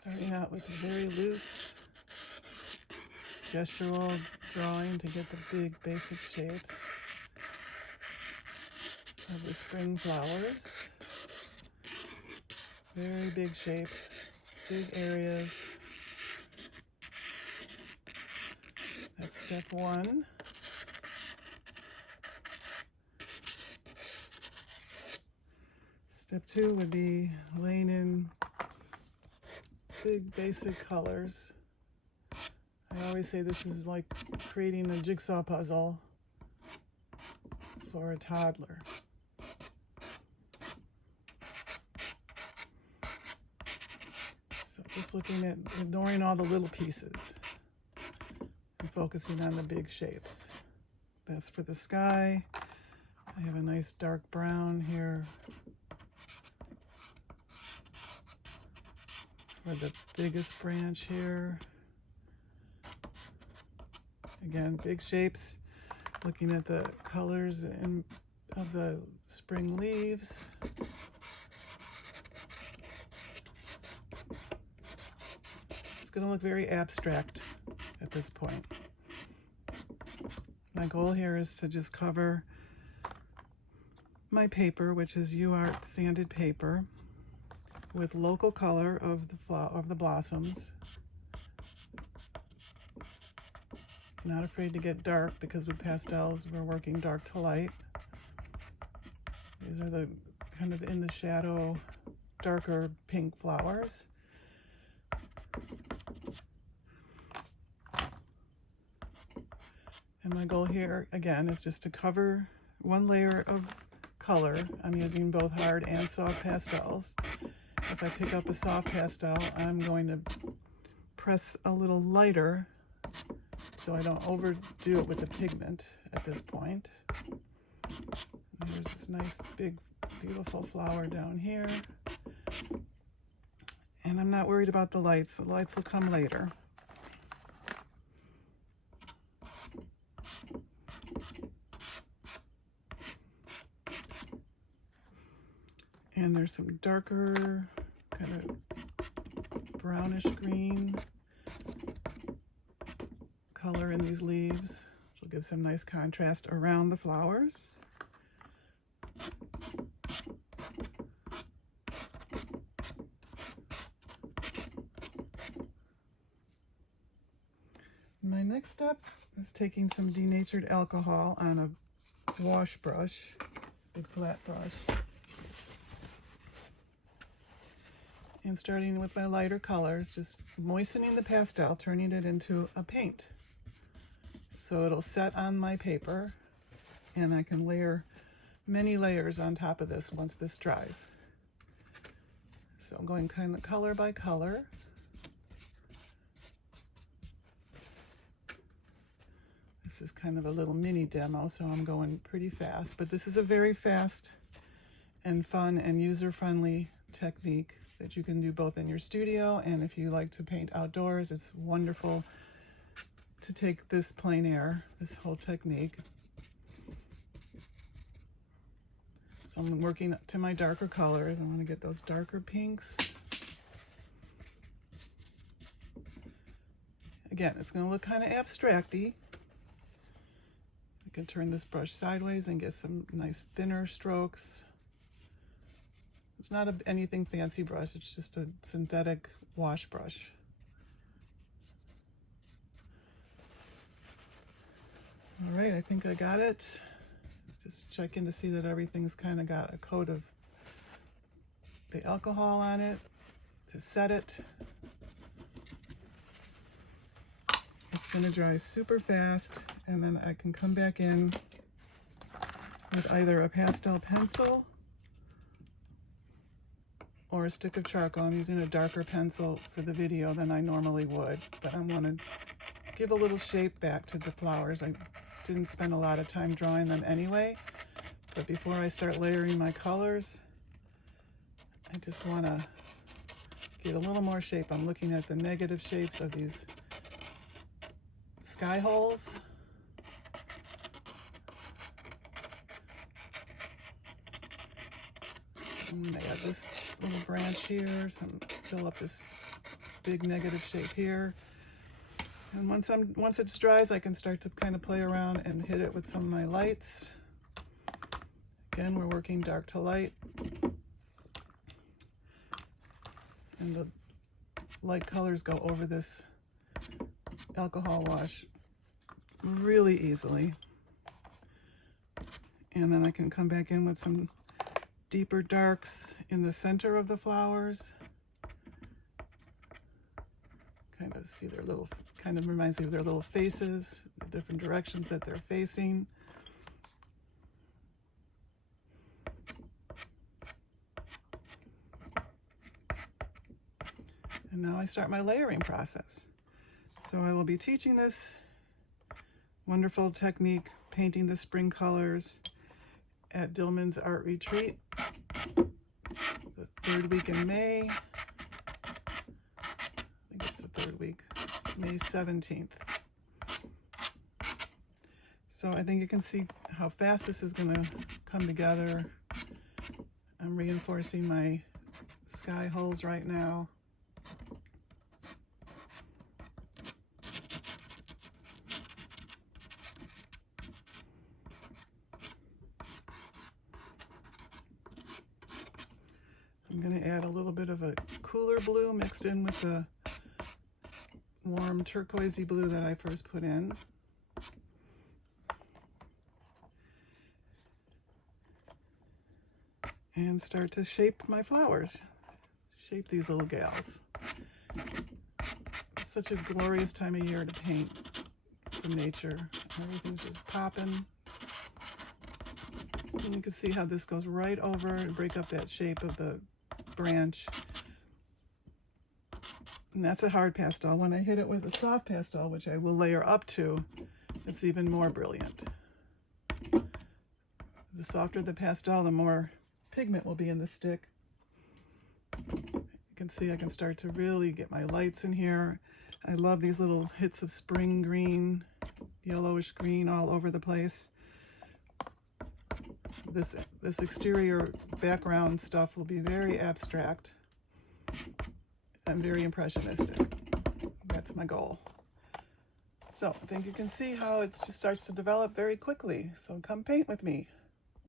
Starting out with a very loose gestural drawing to get the big basic shapes of the spring flowers. Very big shapes, big areas. That's step one. Step two would be laying in big basic colors. I always say this is like creating a jigsaw puzzle for a toddler. So just looking at ignoring all the little pieces and focusing on the big shapes. That's for the sky. I have a nice dark brown here for the biggest branch here. Again, big shapes, looking at the colors of the spring leaves. It's going to look very abstract at this point. My goal here is to just cover my paper, which is UArt sanded paper, with local color of the blossoms. Not afraid to get dark, because with pastels we're working dark to light. These are the kind of in the shadow, darker pink flowers. And my goal here again is just to cover one layer of color. I'm using both hard and soft pastels. If I pick up a soft pastel, I'm going to press a little lighter so I don't overdo it with the pigment at this point. And there's this nice big beautiful flower down here. And I'm not worried about the lights. The lights will come later. And there's some darker, kind of brownish green color in these leaves, which will give some nice contrast around the flowers. My next step is taking some denatured alcohol on a wash brush, big flat brush, and starting with my lighter colors, just moistening the pastel, turning it into a paint. So it'll set on my paper, and I can layer many layers on top of this once this dries. So I'm going kind of color by color. This is kind of a little mini demo, so I'm going pretty fast, but this is a very fast and fun and user-friendly technique that you can do both in your studio, and if you like to paint outdoors, it's wonderful to take this plein air, this whole technique. So I'm working up to my darker colors. I want to get those darker pinks. Again, it's going to look kind of abstract-y. I can turn this brush sideways and get some nice thinner strokes. It's not anything fancy brush, it's just a synthetic wash brush. All right, I think I got it. Just checking to see that everything's kind of got a coat of the alcohol on it to set it. It's going to dry super fast, and then I can come back in with either a pastel pencil or a stick of charcoal. I'm using a darker pencil for the video than I normally would, but I want to give a little shape back to the flowers. I didn't spend a lot of time drawing them anyway, but before I start layering my colors, I just want to get a little more shape. I'm looking at the negative shapes of these sky holes. And I got this little branch here, fill up this big negative shape here. And once it's dries, I can start to kind of play around and hit it with some of my lights. Again, we're working dark to light. And the light colors go over this alcohol wash really easily. And then I can come back in with some deeper darks in the center of the flowers. Kind of see their little, kind of reminds me of their little faces, the different directions that they're facing. And now I start my layering process. So I will be teaching this wonderful technique, painting the spring colors, at Dillman's Art Retreat, the third week in May. I think it's the third week, May 17th. So I think you can see how fast this is going to come together. I'm reinforcing my sky holes right now. I'm going to add a little bit of a cooler blue mixed in with the warm turquoisey blue that I first put in. And start to shape my flowers. Shape these little gals. It's such a glorious time of year to paint from nature. Everything's just popping. And you can see how this goes right over and break up that shape of the branch. And that's a hard pastel. When I hit it with a soft pastel, which I will layer up to, it's even more brilliant. The softer the pastel, the more pigment will be in the stick. You can see I can start to really get my lights in here. I love these little hits of spring green, yellowish green all over the place. This exterior background stuff will be very abstract and very impressionistic. That's my goal. So I think you can see how it just starts to develop very quickly. So come paint with me.